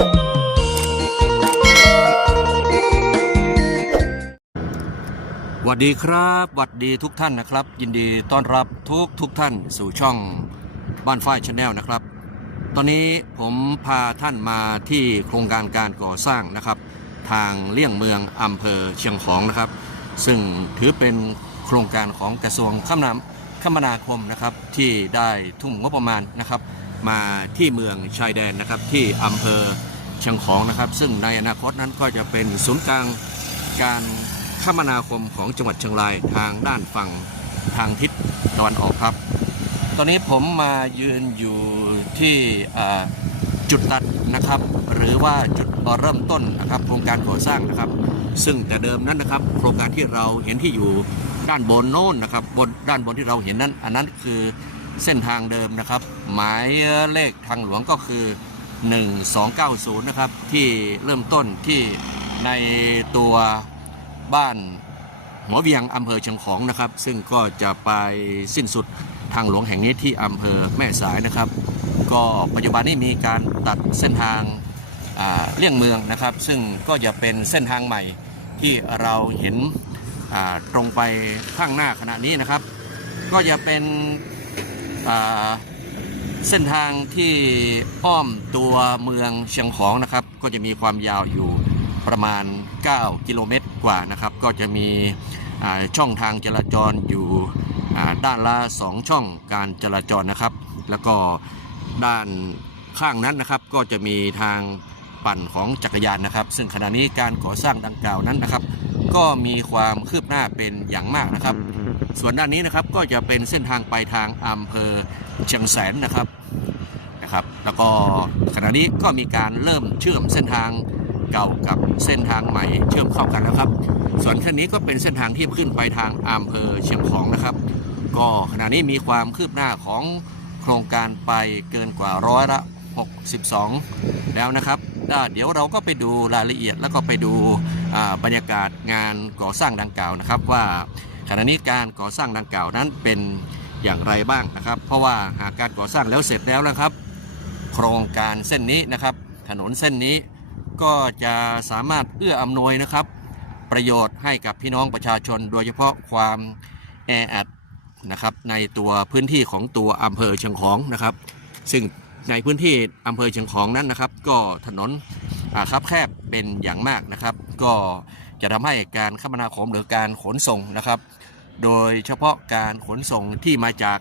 สวัสดีครับสวัสดีทุกท่านนะครับ ยินดีต้อนรับทุกทุกท่านสู่ช่องบ้านฝ้ายชาแนลนะครับ ตอนนี้ผมพาท่านมาที่โครงการการก่อสร้างนะครับ ทางเลี่ยงเมืองอำเภอเชียงของนะครับ ซึ่งถือเป็นโครงการของกระทรวงคมนาคมนาคมนะครับ ที่ได้ทุ่มงบประมาณนะครับ มาที่เมืองชายแดนนะครับที่อำเภอ เชียงของนะครับ ซึ่งในอนาคตนั้นก็จะเป็นศูนย์กลางการคมนาคมของจังหวัดเชียงรายทางด้านฝั่งทางทิศตะวันออกครับ ตอนนี้ผมมายืนอยู่ที่จุดตัดนะครับ หรือว่าจุดเริ่มต้นนะครับ โครงการก่อสร้างนะครับ ซึ่งแต่เดิมนั้นนะครับ โครงการที่เราเห็นที่อยู่ด้านบนโน้นนะครับบนด้านบนที่เราเห็นนั้น อันนั้นคือเส้นทางเดิมนะครับ หมายเลขทางหลวงก็คือ 1290 นะครับ ที่เริ่มต้นที่ในตัวบ้านหัวเวียงอำเภอเชียงของนะครับ ซึ่งก็จะไปสิ้นสุดทางหลวงแห่งนี้ที่อำเภอแม่สายนะครับ ก็ปัจจุบันนี้มีการตัดเส้นทางาเลี่ยงเมืองนะครับ ซึ่งก็จะเป็นเส้นทางใหม่ที่เราเห็นตรงไปข้างหน้าขณะนี้นะครับ ก็จะเป็นา เส้นทางที่อ้อมตัวเมืองเชียงของนะครับ ก็จะมีความยาวอยู่ประมาณ 9 กิโลเมตรกว่านะครับ ก็จะมีช่องทางจราจรอยู่ด้านละ 2 ช่องการจราจรนะครับ แล้วก็ด้านข้างนั้นนะครับก็จะมีทางปั่นของจักรยานนะครับ ซึ่งขณะนี้การก่อสร้างดังกล่าวนั้นนะครับ ก็มีความคืบหน้าเป็นอย่างมากนะครับ ส่วนด้านนี้นะครับก็จะเป็นเส้นทางไปทางอำเภอเชียงแสนนะครับนะครับ แล้วก็ขณะนี้ก็มีการเริ่มเชื่อมเส้นทางเก่ากับเส้นทางใหม่เชื่อมเข้ากันนะครับ ส่วนขั้นนี้ก็เป็นเส้นทางที่ขึ้นไปทางอำเภอเชียงของนะครับ ก็ขณะนี้มีความคืบหน้าของโครงการไปเกินกว่าร้อยละ 62 แล้วนะครับเดี๋ยวเราก็ไปดูรายละเอียดแล้วก็ไปดูบรรยากาศงานก่อสร้างดังกล่าวนะครับว่า ขณะนี้การก่อสร้างดังกล่าวนั้นเป็นอย่างไรบ้างนะครับ เพราะว่าหากการก่อสร้างแล้วเสร็จแล้วนะครับ โครงการเส้นนี้นะครับ ถนนเส้นนี้ก็จะสามารถเอื้ออำนวยนะครับ ประโยชน์ให้กับพี่น้องประชาชน โดยเฉพาะความแออัดนะครับในตัวพื้นที่ของตัวอำเภอเชียงของนะครับ ซึ่งในพื้นที่อำเภอเชียงของนั้นนะครับ ก็ถนนอ่าคับแคบเป็นอย่างมากนะครับ ก็ จะทำให้การคมนาคมหรือการขนส่งนะครับ โดยเฉพาะการขนส่งที่มาจาก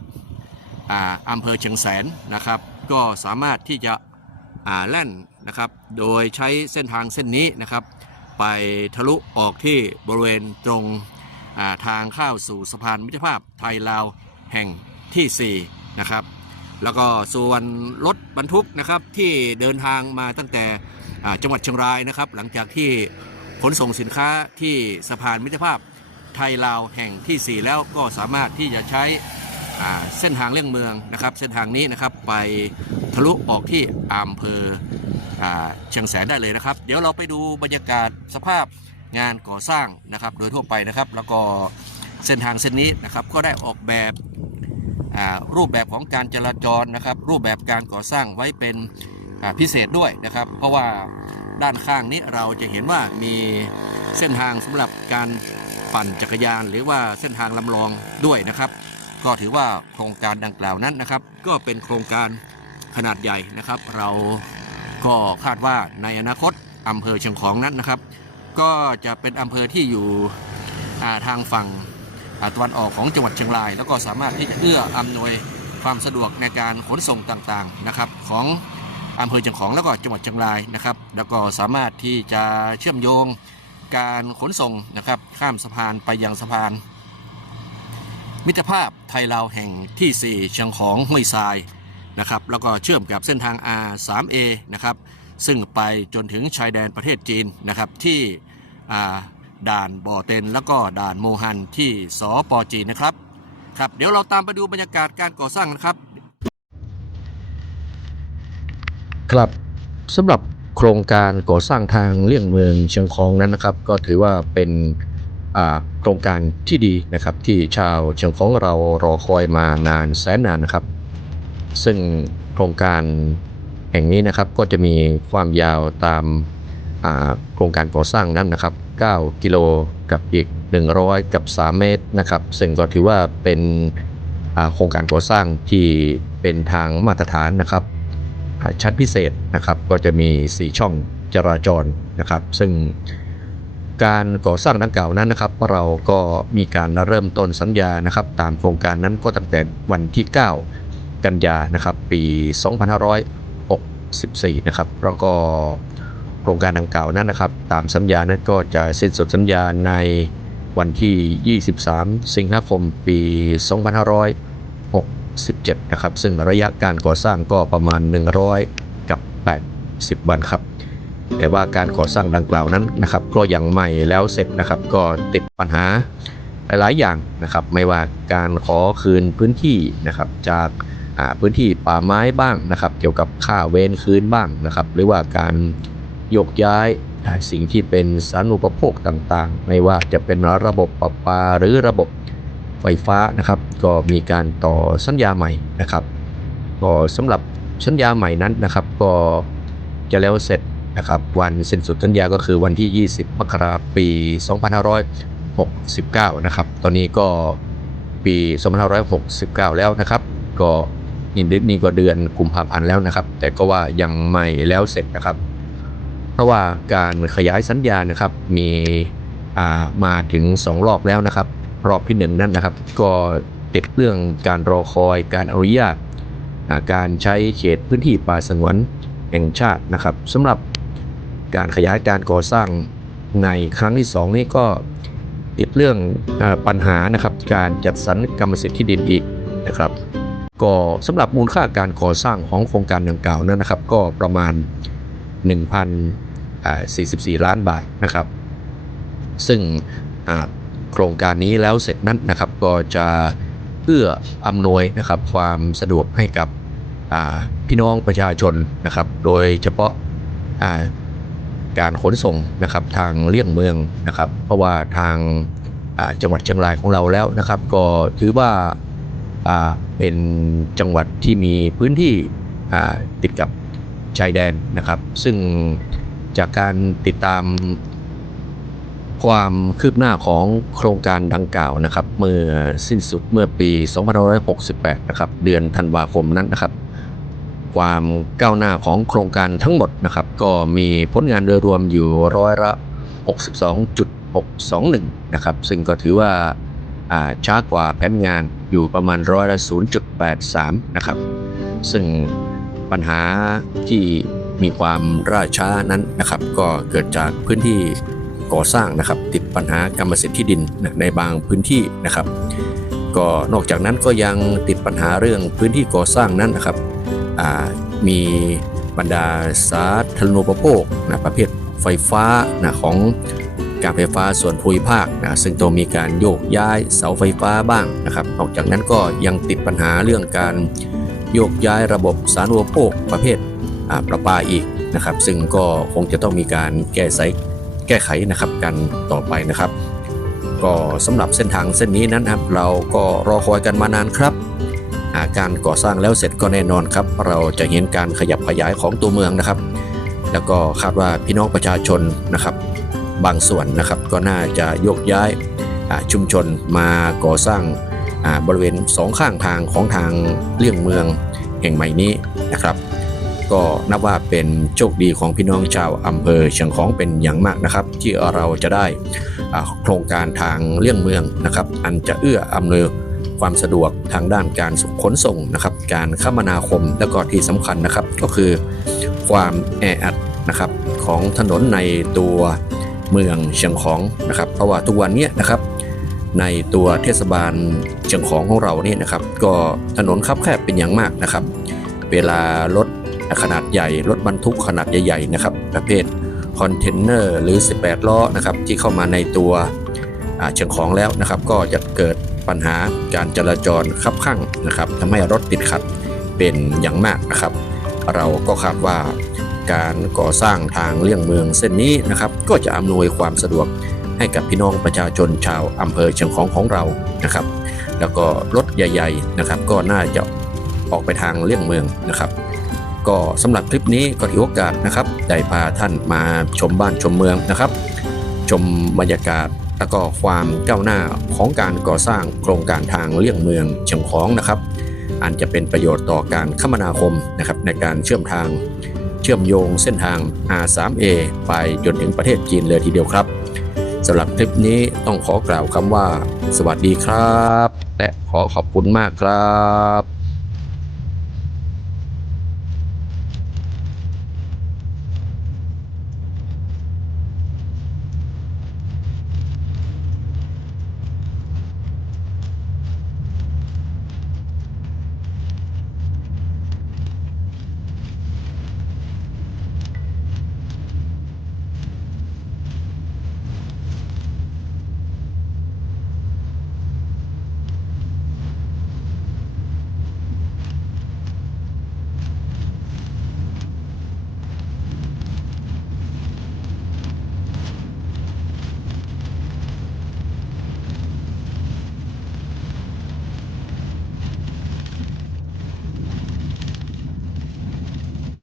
อาอำเภอเชียงแสนนะครับ ก็สามารถที่จะแล่นนะครับ โดยใช้เส้นทางเส้นนี้นะครับ ไปทะลุออกที่บริเวณตรงาทางเข้าสู่สะพานมิตรภาพไทยลาวแห่งทีสี่ 4 นะครับ แล้วก็ส่วนรถบรรทุกนะครับที่เดินทางมาตั้งแต่จังหวัดเชียงรายนะครับ หลังจากที่ ขนส่งสินค้าที่สะพานมิตรภาพไทยลาวแห่งทีสี่ 4 แล้วก็สามารถที่จะใช้เส้นทางเลี่ยงเมืองนะครับ เส้นทางนี้นะครับไปทะลุออกที่อำเภอเชียงแสนได้เลยนะครับ เดี๋ยวเราไปดูบรรยากาศสภาพงานก่อสร้างนะครับ โดยทั่วไปนะครับ แล้วก็เส้นทางเส้นนี้นะครับก็ได้ออกแบบรูปแบบของการจราจรนะครับ รูปแบบการก่อสร้างไว้เป็นพิเศษด้วยนะครับ เพราะว่า ด้านข้างนี้เราจะเห็นว่ามีเส้นทางสำหรับการปั่นจักรยาน หรือว่าเส้นทางลำลองด้วยนะครับ ก็ถือว่าโครงการดังกล่าวนั้นนะครับ ก็เป็นโครงการขนาดใหญ่นะครับ เราก็คาดว่าในอนาคตอำเภอเชียงของนั้นนะครับ ก็จะเป็นอำเภอที่อยู่ทางฝั่งตะวันออกของจังหวัดเชียงราย แล้วก็สามารถที่จะเอื้ออำนวยความสะดวกในการขนส่งต่างๆนะครับ ของ อำเภอเชียงของแล้วก็จังหวัดเชียงรายนะครับ แล้วก็สามารถที่จะเชื่อมโยงการขนส่งนะครับข้ามสะพานไปยังสะพาน มิตรภาพไทยลาวแห่งที่ 4 เชียงของห้วยทรายนะครับแล้วก็เชื่อมกับเส้นทาง R3A นะครับซึ่งไปจนถึงชายแดนประเทศจีนนะครับที่ด่านบ่อเต็น แล้วก็ด่านโมฮันที่สปจีนนะครับครับเดี๋ยวเราตามไปดูบรรยากาศการก่อสร้างนะครับ ครับสำหรับโครงการก่อสร้างทางเลี่ยงเมืองเชียงของนั้นนะครับ ก็ถือว่าเป็นโครงการที่ดีนะครับที่ชาวเชียงของเรารอคอยมานานแสนนานนะครับ ซึ่งโครงการแห่งนี้นะครับก็จะมีความยาวตามโครงการก่อสร้างนั้นนะครับ 9 กิโลกับอีก 100 กับ 3 เมตรนะครับ ซึ่งก็ถือว่าเป็นโครงการก่อสร้างที่เป็นทางมาตรฐานนะครับ ชั้นพิเศษนะครับก็จะมี 4 ช่องจราจรนะครับ ซึ่งการก่อสร้างดังกล่าวนั้นนะครับ เราก็มีการเริ่มต้นสัญญานะครับ ตามโครงการนั้นก็ตั้งแต่วันที่ 9 กันยานะครับ ปี 2564 นะครับแล้วก็โครงการดังกล่าวนั้นนะครับ ตามสัญญานั้นก็จะสิ้นสุดสัญญาในวันที่ 23 สิงหาคม ปี 17 นะครับ ซึ่งระยะการก่อสร้างก็ประมาณ 100 กับ 80 วันครับ แต่ว่าการก่อสร้างดังกล่าวนั้นนะครับ ก็ยังไม่แล้วเสร็จนะครับ ก็ติดปัญหาหลายๆอย่างนะครับ ไม่ว่าการขอคืนพื้นที่นะครับจากาพื้นที่ป่าไม้บ้างนะครับ เกี่ยวกับค่าเวรคืนบ้างนะครับ หรือว่าการยกย้ายอ่าสิ่งที่เป็นสาธารณูปโภคต่างๆ ไม่ว่าจะเป็นระบบประปาหรือระบบ ไฟฟ้านะครับก็มีการต่อสัญญาใหม่นะครับก็สำหรับสัญญาใหม่นั้นนะครับ ก็จะแล้วเสร็จนะครับวันสิ้นสุดสัญญาก็คือวันที่ 20 มกราคมปี 2569 นะครับ ตอนนี้ก็ปี 2569 แล้วนะครับ ก็นี่นี่ก็เดือนกุมภาพันธ์แล้วนะครับ แต่ก็ว่ายังไม่แล้วเสร็จนะครับ เพราะว่าการขยายสัญญานะครับมีอ่ามาถึง 2 รอบแล้วนะครับ รอบที่1นั่นนะครับ ก็ติดเรื่องการรอคอยการอนุญาตการใช้เขตพื้นที่ป่าสงวนแห่งชาตินะครับสำหรับการขยายการก่อสร้างในครั้งที่ 2 นี้ก็ติดเรื่องอปัญหานะครับการจัดสรรกรรมสิทธิ์ที่ดินอีกนะครับ ก็สำหรับมูลค่าการก่อสร้างของโครงการดังกล่าวนั้นนะครับ ก็ประมาณ 1,044 ล้านบาทนะครับ ซึ่ง โครงการนี้แล้วเสร็จนั้นนะครับก็จะเอื้ออำนวยนะครับความสะดวกให้กับพี่น้องประชาชนนะครับ โดยเฉพาะาการขนส่งนะครับทางเลี่ยงเมืองนะครับ เพราะว่าทางาจังหวัดเชียงรายของเราแล้วนะครับ ก็ถือว่าาเป็นจังหวัดที่มีพื้นที่ติดกับชายแดนนะครับ ซึ่งจากการติดตาม ความคืบหน้าของโครงการดังกล่าวนะครับ เมื่อสิ้นสุดเมื่อปี2568 นะครับ เดือนธันวาคมนั้นนะครับ ความก้าวหน้าของโครงการทั้งหมดนะครับ ก็มีผลงานโดยรวมอยู่ร้อยละ 62.621 นะครับ ซึ่งก็ถือว่าอ่าช้ากว่าแผนงานอยู่ประมาณร้อยละ 0.83 นะครับ ซึ่งปัญหาที่มีความล่าช้านั้นนะครับ ก็เกิดจากพื้นที่ ก่อสร้างนะครับ ติดปัญหากรรมสิทธิ์ที่ดินในบางพื้นที่นะครับ ก็นอกจากนั้นก็ยังติดปัญหาเรื่องพื้นที่ก่อสร้างนั้นนะครับมีบรรดาสาธารณูปโภคนะประเภทไฟฟ้านะของการไฟฟ้าส่วนภูมิภาคนะซึ่งต้องมีการโยกย้ายเสาไฟฟ้าบ้างนะครับ นอกจากนั้นก็ยังติดปัญหาเรื่องการโยกย้ายระบบสาธารณูปโภคประเภทประปาอีกนะครับ ซึ่งก็คงจะต้องมีการแก้ไข แก้ไขนะครับกันต่อไปนะครับ ก็สำหรับเส้นทางเส้นนี้นั้นครับเราก็รอคอยกันมานานครับาการก่อสร้างแล้วเสร็จก็แน่นอนครับ เราจะเห็นการขยับขยายของตัวเมืองนะครับ แล้วก็คาดว่าพี่น้องประชาชนนะครับ บางส่วนนะครับก็น่าจะโยกย้ายาชุมชนมาก่อสร้างาบริเวณสองข้างทางของทางเลี่ยงเมืองแห่งใหม่นี้นะครับ ก็นับว่าเป็นโชคดีของพี่น้องชาวอำเภอเชียงของเป็นอย่างมากนะครับ ที่เราจะได้โครงการทางเลี่ยงเมืองนะครับ อันจะเอื้ออำนวยความสะดวกทางด้านการขนส่งนะครับ การคมนาคมและก็ที่สำคัญนะครับ ก็คือความแออัดนะครับของถนนในตัวเมืองเชียงของนะครับ เพราะว่าทุกวันนี้นะครับในตัวเทศบาลเชียงของของเราเนี่ยนะครับ ก็ถนนคับแคบเป็นอย่างมากนะครับ เวลารถ ขนาดใหญ่ รถบรรทุกขนาดใหญ่ๆนะครับประเภทคอนเทนเนอร์หรือ 18 ล้อนะครับที่เข้ามาในตัวเชียงของแล้วนะครับ ก็จะเกิดปัญหาการจราจรคับข้างนะครับทำให้รถติดขัดเป็นอย่างมากนะครับ เราก็คาดว่าการก่อสร้างทางเลี่ยงเมืองเส้นนี้นะครับ ก็จะอำนวยความสะดวกให้กับพี่น้องประชาชนชาวอำเภอเชียงของของเรานะครับ แล้วก็รถใหญ่ ๆนะครับ ก็น่าจะออกไปทางเลี่ยงเมืองนะครับ ก็สำหรับคลิปนี้ก็ถือโอกาสนะครับได้พาท่านมาชมบ้านชมเมืองนะครับ ชมบรรยากาศแล้วก็ความก้าวหน้าของการก่อสร้างโครงการทางเลี่ยงเมืองเชียงของนะครับอันจะเป็นประโยชน์ต่อการคมนาคมนะครับในการเชื่อมทางเชื่อมโยงเส้นทาง R3A ไปจนถึงประเทศจีนเลยทีเดียวครับสำหรับคลิปนี้ต้องขอกล่าวคำว่า สวัสดีครับ และขอขอบคุณมากครับ